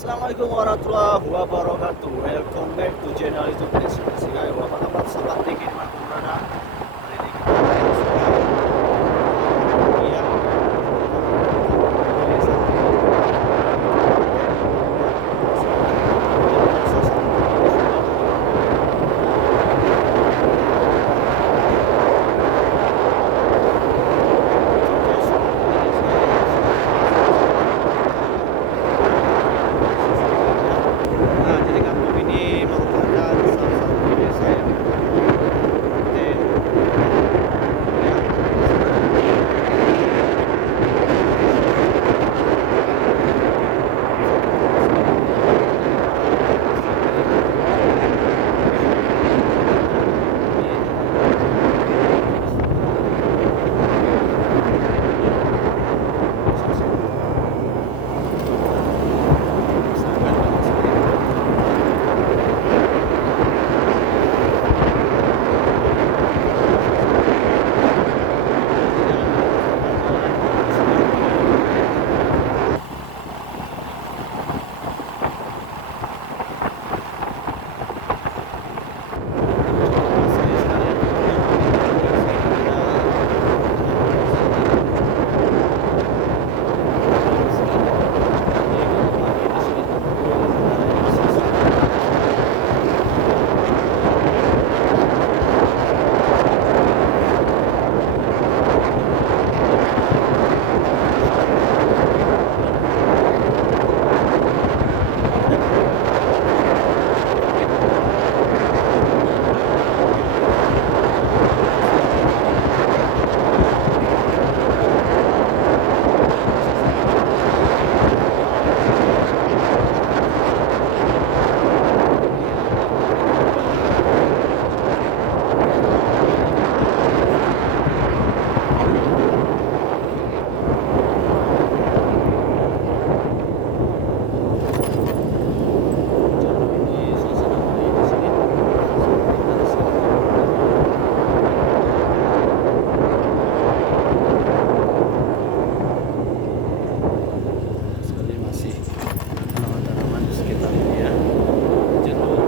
Assalamualaikum warahmatullahi wabarakatuh. Welcome back to channel YouTube Destinasi Kayu. Apa kabar sobat tinggi dimanapun berada? Hari ini kita ya, nah, jadi kampung ini merupakan salah satu desa yang penting ya. Sangat banyak sekali. Ini suasana hari di sini. Sekali masih tanaman-tanaman di sekitar ini ya. Jeruk,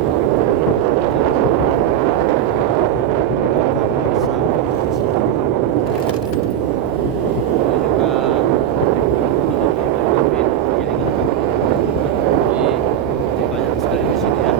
banyak sekali di sini ya.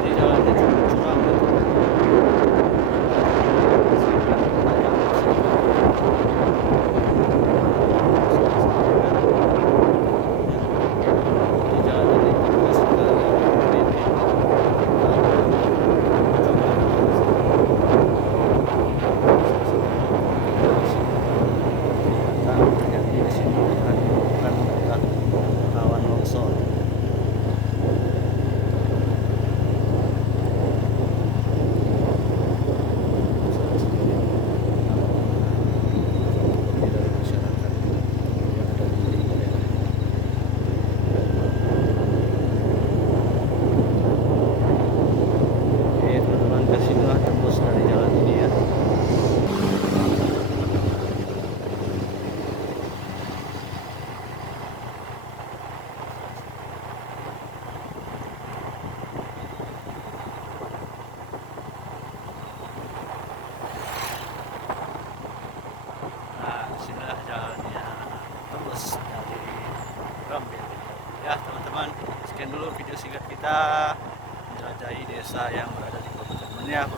Di jalannya cukup curam ya. Di jalan ini terus ke ini. Terjadi di sini bukan rawan longsor. Dari masyarakat yang ada di daerah ini. Oke teman-teman, kesinilah tembus dari jalan ini ya. Nah, disinilah jalannya tembus dari Gambir. Ya teman-teman, sekian dulu video singkat kita menjelajahi desa yang berada di Kabupaten Munia.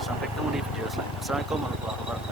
Sampai ketemu di video selanjutnya. Assalamualaikum warahmatullahi wabarakatuh.